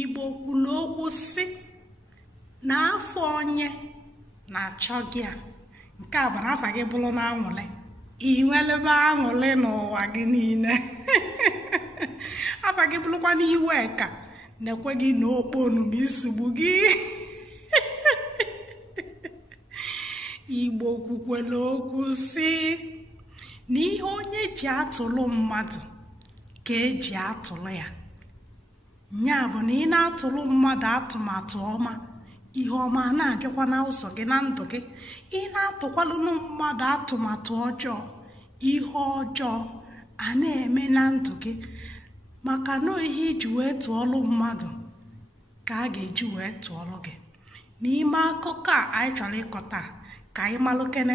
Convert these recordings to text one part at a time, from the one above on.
Igbo kwuru okwu sị na afọ onye na-achọ gị a nke a bụ na afa gị bụrụ na anwụlị inwelebe anwụlị n'ụwa gị niile afa gị bụrụkwa n'iwe ka na-ekwe gị na okponu ma isugbu gị Igbo kwukwere okwu sị na ihe onye ji atụlụ mmadụ ka eji atụlụ ya nya bụ na ị na-atụlụ mmadụ atụmatụ ọma ihe ọma na-abịakwa na ụzọ gị na ndụ gị ị na-atụkwalụ mmadụ atụmatụ ọjọọ ihe ọjọọ a na-eme na ndụ gị maka na ihe iji wee tụọlụ mmadụ ka a ga-eji wee tụọlụ gị n'ime akụkọ a anyị chọrọ ịkọta ka anyị malụ kene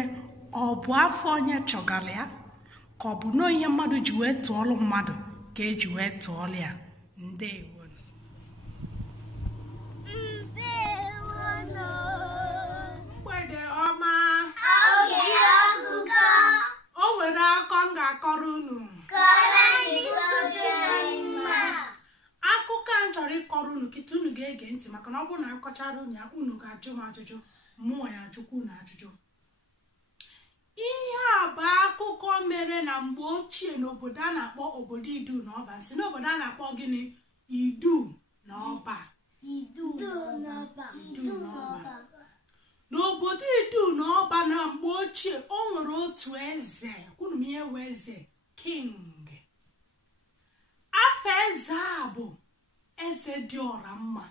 ọ bụ afọ onye chọgara ya ka ọ bụ na ihe mmadụ ji wee tụọlụ mmadụ ka eji wee tụọlụ ya. Ndewo. Mgbede ọma. O nwere akọ m ga-akọrọ unu. Akụkọ a m chọrọ ịkọrọ unu kịta unu ga-ege ntị maka na ọ bụrụ na akọchara unu ya unu ga-ajụ m ajụjụ mmụọ ya ajụkwa unu ajụjụ. Ihe a bụ akụkọ mere na mgbe ochie n'obodo a na-akpọ obodo Idu na Ọba. Si n'obodo a na-akpọ gịnị? Idu na Ọba. N'obodo Idu na Ọba na mgbe ochie o nwere otu eze kwunu m ihe wee eze king. Afọ eze a bụ eze dị ọra mma.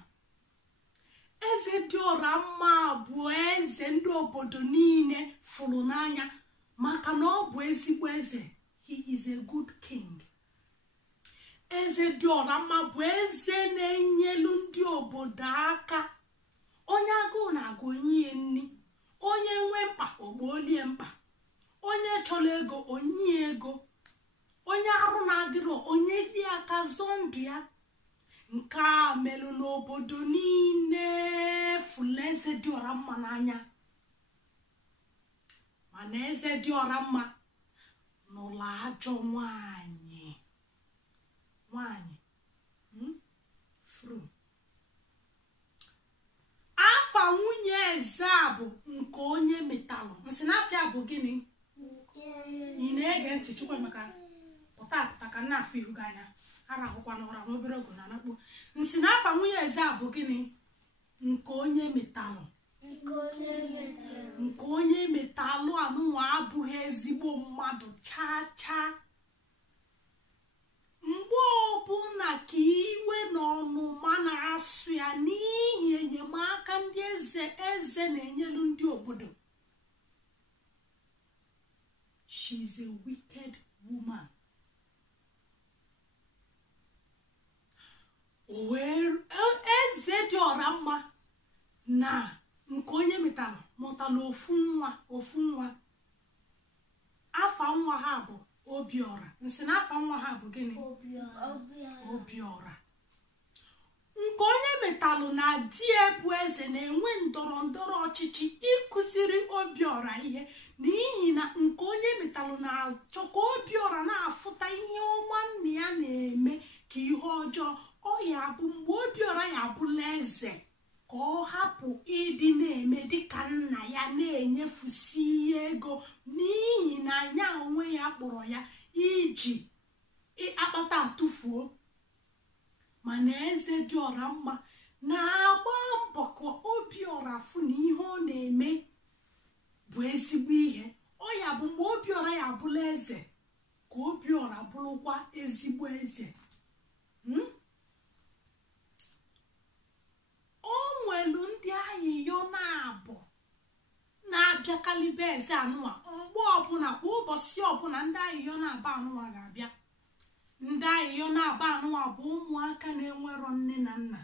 Eze dị ọra mma bụ eze ndị obodo niile fụrụ n'anya maka na ọ bụ ezigbo eze. He is a good king. Eze dị ọra mma bụ eze na-enyelu ndị obodo aka. Onye agụụ na-agụ onye nni, onye nwe mkpa ogbolie mkpa, onye chọrọ ego onye ego, onye arụ na-adịrọ onye li aka zọọ ndụ ya. Nke a melụ n'obodo niile fụlụ eze dị ọra mma n'anya. Mana eze dị ọra mma n'ụlọ ajọ nwanyị fru. Afa nwunye eze a bụ nke onye metalụ. Nsị n'afịa bụ gịnị? Ị na-ege ntị chukwu maka pụta ka nna afọ ihu gị anya arahụkwa n'ụra n'obere ogo na anakpo. Nsị n'afa nwunye eze a bụ gịnị? Nke onye metalụ. Nke onye metalụ anụnwa abụghị ezigbo mmadụ chaa chaa. Mgbe ọbụla ka iwe na ọnụma na-asụ ya n'ihi enyemaka ndị eze na-enyelu ndị obodo. She is a wicked woman. Eze dị ọra mma na nke onye metara mụtara ofu nwa. Afa nwa ha bụ Obiora. Nsị na afa nwa ha bụ gịnị? Obiora. Nke onye metalụ na di bụ eze na-enwe ndọrọ ndọrọ ọchịchị ịkụziri Obiora ihe n'ihi na nke onye metalụ na-achọ ka Obiora na-afụta ihe ọma nna ya na-eme ka ihe ọjọọ. Ọ ya bụ mgbe Obiora ya bụla eze ka ọ hapụ ịdị na-eme dịka nna ya na-enyefusi ihe ego n'ihi na anya onwe ya kpọrọ ya iji akpata atụfuo. Mana eze dị ọra mma na-agba mbọ ka Obiora fụ na ihe ọ na-eme bụ ezigbo ihe. Ọ ya bụ mgbe Obiora ya bụla eze ka Obiora bụrụkwa ezigbo eze. O nwelu ndị ayịyọ na-abụ na-abịakalibe eze anụwa mgbe ọbụla kwa ụbọchị ọbụla ndị ayịyọ na-aba anụwa ga-abịa. Ndị ayịyọ na-aba anụwa bụ ụmụaka na-enwerọ nne na nna.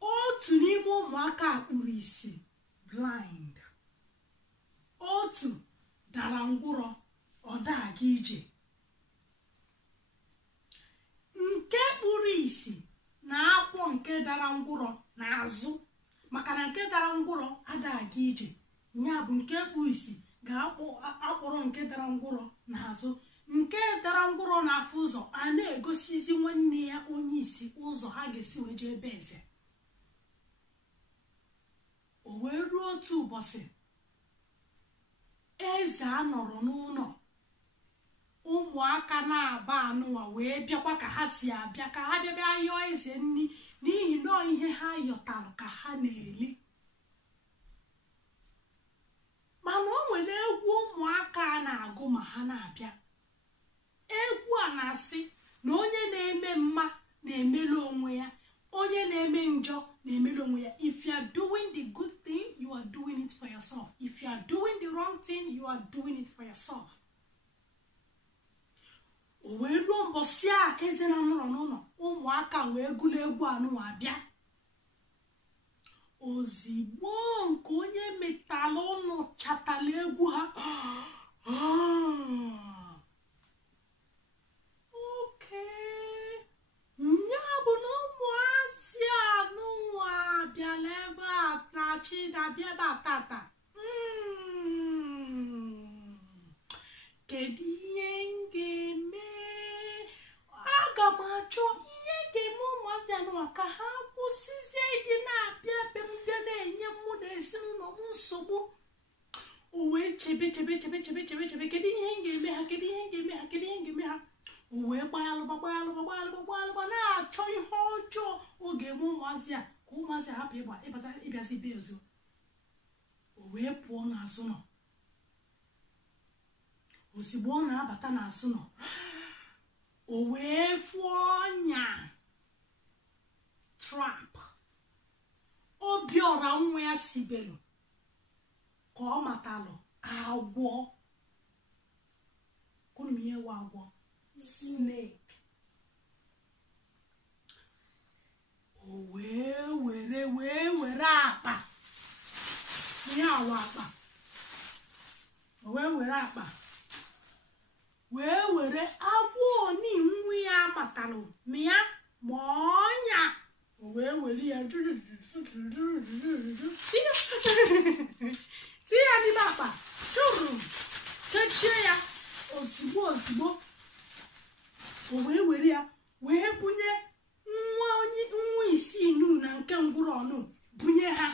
Otu n'ime ụmụaka kpuru isi blind. Otu dara ngwụrọ ọ daga ije. Nke kpuru isi na-akpọ nke dara ngwụrọ n'azụ maka na nke dara ngwụrọ adaga ije. Ya bụ nke kpuru isi ga-akpọrọ nke dara ngwụrọ n'azụ. nke dara ngwụrọ n'afọ ụzọ a na-egosizi nwanne ya onye isi ụzọ ha ga-esi wee jee ebe eze. O wee ruo otu ụbọchị eze anọrọ n'ụlọ, ụmụaka na-aba anụwa wee bịakwa ka ha si abịa, ka ha bịa yọọ eze nri n'ihi na ihe ha yọtalụ ka ha na-eli. mana o nwere egwu ụmụaka a na-agụ ma ha na-abịa. Egwu a na-asị na onye na-eme mma na-emelu onwe ya, onye na-eme njọ na-emelu onwe ya. If you are doing the good thing, you are doing it for yourself. If you are doing the wrong thing, you are doing it for yourself. O wee ruo mbọsị a eze na nọrọ n'ụlọ, ụmụaka wee gụlụ egwu anụwa abịa. Ozigbo nke onye metala ụnụ chatala egwu ha, oke nya bụ na ụmụazị anụwa bịala ebe a na-achị na-abịa ebe a tata. Kedu ihe m ga-eme? Aga m achọ ihe ga-eme ụmụazị anụwa ka ha kwụsịzie ịdị na-abịa ebe m bịa na-enye mụ na ezinụlọ m nsogbu. O wee chebe kedu ihe m ga-eme ha, kedu ihe m ga-eme ha, kedu ihe m ga-eme ha. O wee gbaalụba na-achọ ihe ọjọọ ọ ga-eme ụmụazị a, ka ụmụazị hapụ ịbịazi be ọzọ. O wee pụọ n'azụ nọ. Ozigbo ọ na-abata n'azụ nọ, o wee fụọ ọnya trap Obiora nwa ya sibelu ka ọ matalụ agwọ. Kwunu ihe wa agwọ, snake. O wee were akpa, ihe awa akpa. O wee were akpa were agwọ oni nwa ya matalụ mịa ma ọnya. O wee were ya tie ya n'ime akpa, chụrụ kechie ya ozigbo. O wee were ya wee bunye nwa isii na nke ngwụrụ ọnụ, bunye ha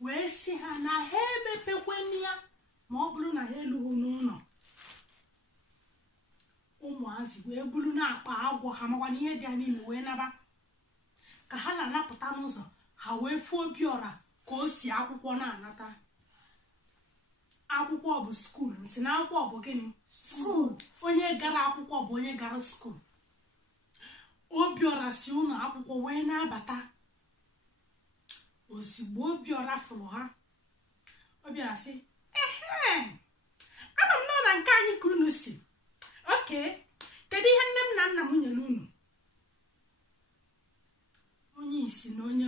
wee si ha na ha emepekweni ya ma ọ bụrụ na ha elughị n'ụlọ. Ụmụazị wee buru na-akpa agwọ ha, makwa na ihe dị ya n'ime, wee naba. Ka ha na-anapụta n'ụzọ, ha wee fụọ Obiora ka o si akwụkwọ na-anata. Akwụkwọ bụ skuul, si na akwụkwọ bụ gịnị? Skuul. Onye gara akwụkwọ bụ onye gara skuul. Obiora si ụlọ akwụkwọ wee na-abata. Ozigbo Obiora fụrụ ha, Obiora sị, ama m nọ na nke anyị ka unu si. Oke, kedu ihe nne m na nna m nyere unu? Onye isi na onye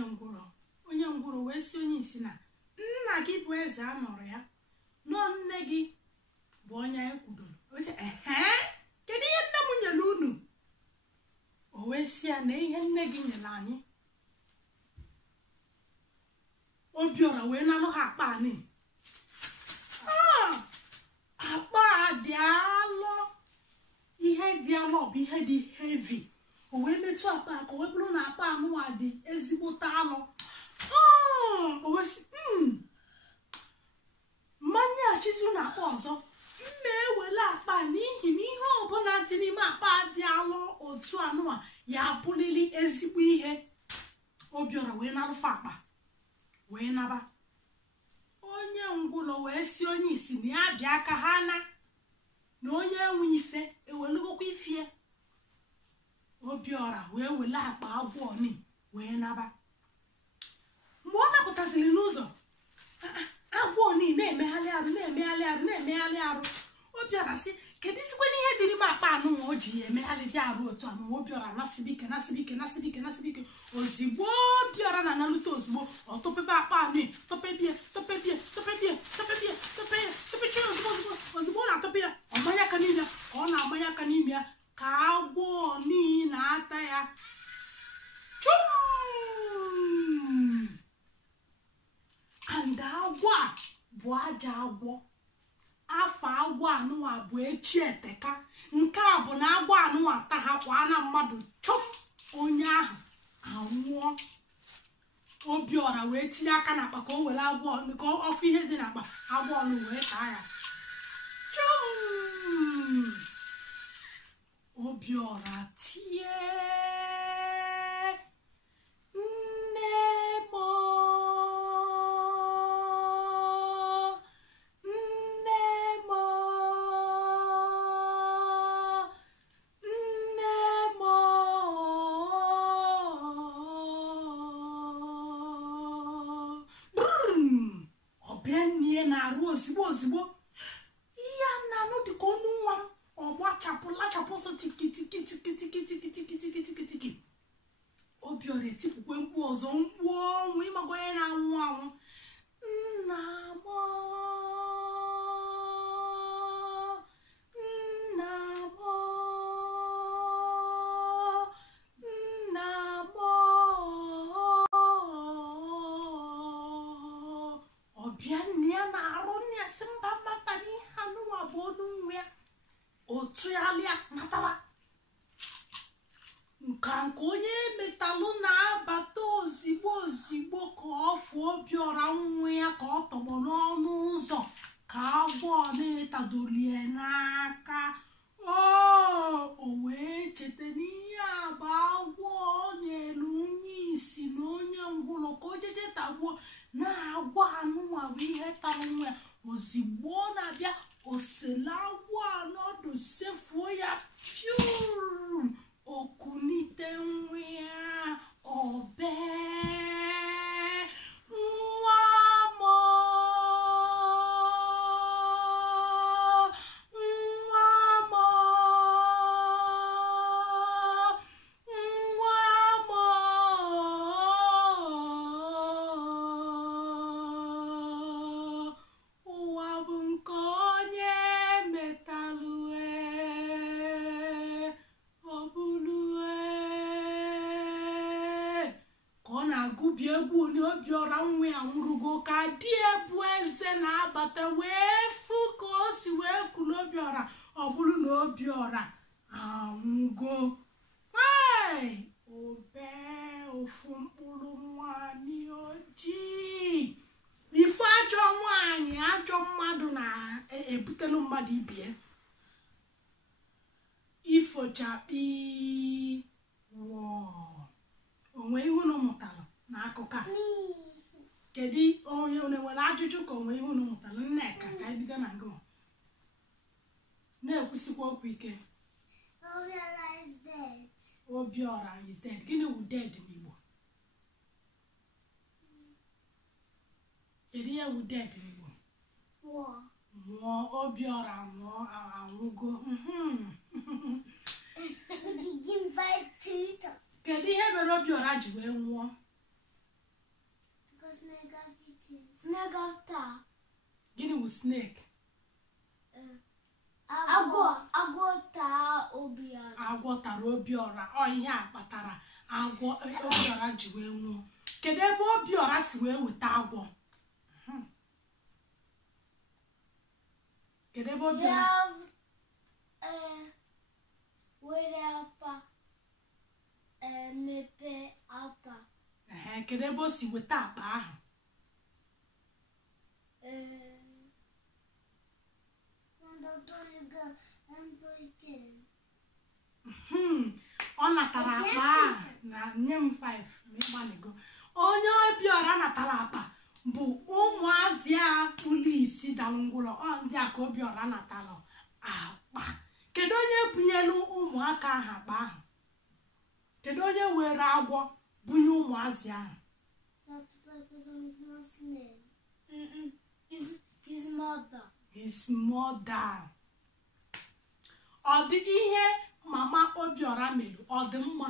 ngwụrụ wee si onye isi na nna gị bụ eze anọrọ ya, nọ nne gị bụ onye anyị kwudoro. O wee sị, kedu ihe nne m nyere unu? O wee si ya na ihe nne gị nyere anyị. Obiora wee nalụ ha akpa anyị. Akpa dị alọ, ihe dị alọ bụ ihe dị heavy. O wee metụ akpa ka o wee bụrụ na akpa anụwa dị ezigbote alọ. O wee sị, mmanya achizu na akpa ọzọ, mma ewele akpa n'ihi na ihe ọbụla dị n'ime akpa dị alọ otu anụwa ya abụlili ezigbo ihe. Obiora wee narụfa akpa wee naba. Onye ngwụlọ wee si onye isi na ya bịa ka ha na onye enwe ife ewelugokwa ifie. Obiora wee wele akpa agwọ ni wee naba. Mgbe ọ napụtaziri n'ụzọ, agwọ ni na-emeghalị arụ. Obiora sị, kedu isikwe n'ihe dị n'ime akpa anụnwa o ji ya emeghalịzi arụ otu anụnwa? Obiora nasibike. Ozigbo Obiora na-analụta ozigbo, ọ tọpebe akpa anụ, tọpebie ozigbo ọ na-atọpe ya, ọ manya aka n'ime ya, ka ọ na-amanya aka n'ime ya, ka agwọ n'ihi na-ata ya. Chum! And agwọ a bụ aja agwọ. Afa agwọ a anụwa bụ echi eteka. Nke a bụ na agwọ anụwa ata ha kwa na mmadụ chụp onye ahụ anwụọ. Obiọra wee tinye aka n'akpa ka o were agwọ ka ọfụ ihe dị n'akpa agwọ ọnụ wee taa ya. Chum! Obiọra tie ozigbo ihe na-anụ dịka ọnụ nwa m ọgbachapụ ọsọ tikitikitikitikitikitikitikitikitikitiki. Obiọra etipụkwe mkpu ọzọ, mkpu ọnwụ ịmagwa onye na-anwụ anwụ. Nna m otụgharịa nataba. Nka onye metalụ na-abata ozigbo ka ọ fụ Obiọra nwa ya ka ọ tọgbọ n'ọnụ ụzọ ka agwọ na-etadolie n'aka. O wee cheta n'ihe a bụ agwọ nyelu onye isi na onye ngwụlọ ka o jeje tagbuo na agwọ anụnwa bụ ihe tara nwa ya. Ozigbo na-abịa osele agwọ anọdụ sefuo ya piu okunite nwa ya obe nwa mo agụbi egwu onye Obiọra nwa ya nwụrụgo ka di ebu eze na-abata wee fụ ka o si wee kulu Obiọra. Ọ bụrụ na Obiọra anwụgo. Obe ofu mkpụrụ nwanyị ojii. Ife ajọ nwanyị ajọ mmadụ na-ebutelu mmadụ ibie. Ifochakpi onwe ihe unu mụtara n'akụkọ a. Kedu onye nwere ajụjụ ka onwe ihe unu mụtara? Nneka, ka anyị bido na gị na-ekwusikwa okwu ike. Obiọra is dead. Obiọra is dead. Gịnị wụ dead n'Igbo? Kedu ihe wụ dead n'Igbo? Nwụọ. Obiọra nwụọ, anwụgo. Kedu ihe mere Obiọra ji wee nwụọ? Gịnị wụ snake? Agwọ taa Obiọra. Agwọ tara Obiọra. Ọ ihe a kpatara agwọ Obiọra ji wee nwụọ. Kedu ebe Obiọra si wee weta agwọ? Kedu ebe Obiọra? Were apa mepe apa. Kedu ebe o si weta akpa ahụ? Ọ natara akpa ahụ na nye m 5 n'ịgbanigo. Onye Obiọra natara akpa bụ ụmụazị a kpụrụ isi dalụ ngwụlọ. Ọ ndị a ka Obiọra natara akpa. Kedu onye bunyelu ụmụaka ahụ akpa ahụ? Kedu onye were agwọ bunye ụmụazị ahụ? His mother. His mother. Ọ dị ihe mama Obiọra mere ọ dị mma?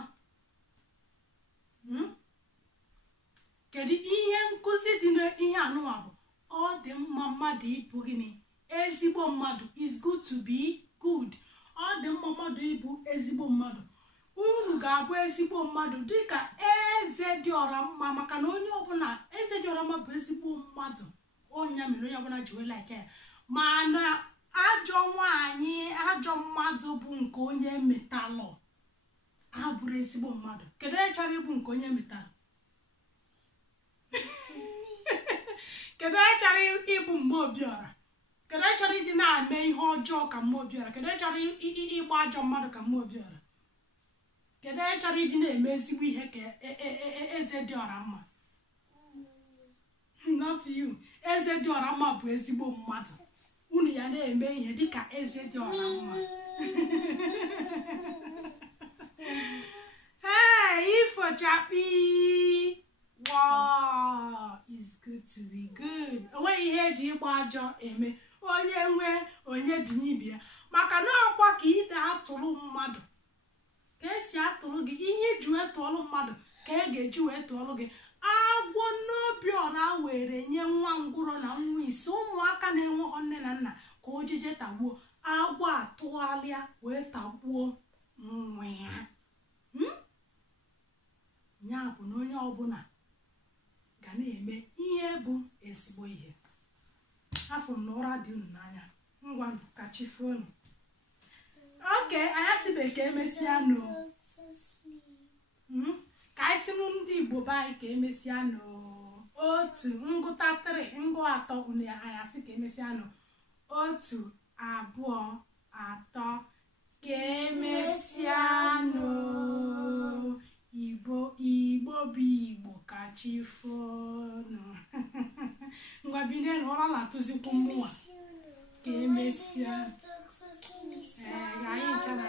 Kedu ihe nkụzi dị n'ihe anụwa bụ ọ dị mma mmadụ ịbụ gịnị? Ezigbo mmadụ. Is good to be good. Ọ dị mma mmadụ ịbụ ezigbo mmadụ. Unu ga-abụ ezigbo mmadụ dịka Ezedịọramma, maka na onye ọbụla Ezedịọramma bụ ezigbo mmadụ. Onye mere onye ọbụla ji wee like ya. Ma na ajọ nwaanyị ajọ mmadụ bụ nke onye metalụ abụrụ ezigbo mmadụ. Kedu onye chọrọ ịbụ nke onye metalụ? Kedu onye chọrọ ịbụ Mmaobiora? Kedu onye chọrọ ịdị na-eme ihe ọjọọ ka Mmaobiora? Kedu onye chọrọ ịgba ajọ mmadụ ka Mmaobiora? Kedu onye chọrọ ịdị na-eme ezigbo ihe ka Ezedioramma? Not you. Ezedioramma bụ ezigbo mmadụ. Unu ya na-eme ihe dịka Ezedioramma. Hey, Ifochakpi! Wow, it's good to be good. Onweghị ihe eji ịgba ajọ eme. Onye nwe onye binyibia. Maka na ọkwa ka ị na-atụrụ mmadụ. Ka esi atụrụ gị ihe iji wee tụọrụ mmadụ ka e ga-eji wee tụọrụ gị. Agwọ Nnaobiora were nye nwa ngwụrọ na nwa ise ụmụaka na-enwe nne na nna ka o jeje tagbuo. Agwọ atụgharịa wee tagbuo nwa ya. Ya bụ na onye ọbụla ga na-eme ihe bụ ezigbo ihe. Afọ m na ụra dị unu n'anya. Ngwa ka chi foo unu. Oke, anyị si bekee emesịa nụ. Ka anyị si ndị Igbo be anyị ka emesịa nụ. Otu ngụta 3 ngụ 3 unu anyị asị ka emesịa nụ. 1 2 3 ka emesịa nụ. Igbo bụ Igbo ka chi foo nụ. Ngwa binie na ụra na-atụzikwu mmụọ ka emesịa. Anyị ncha na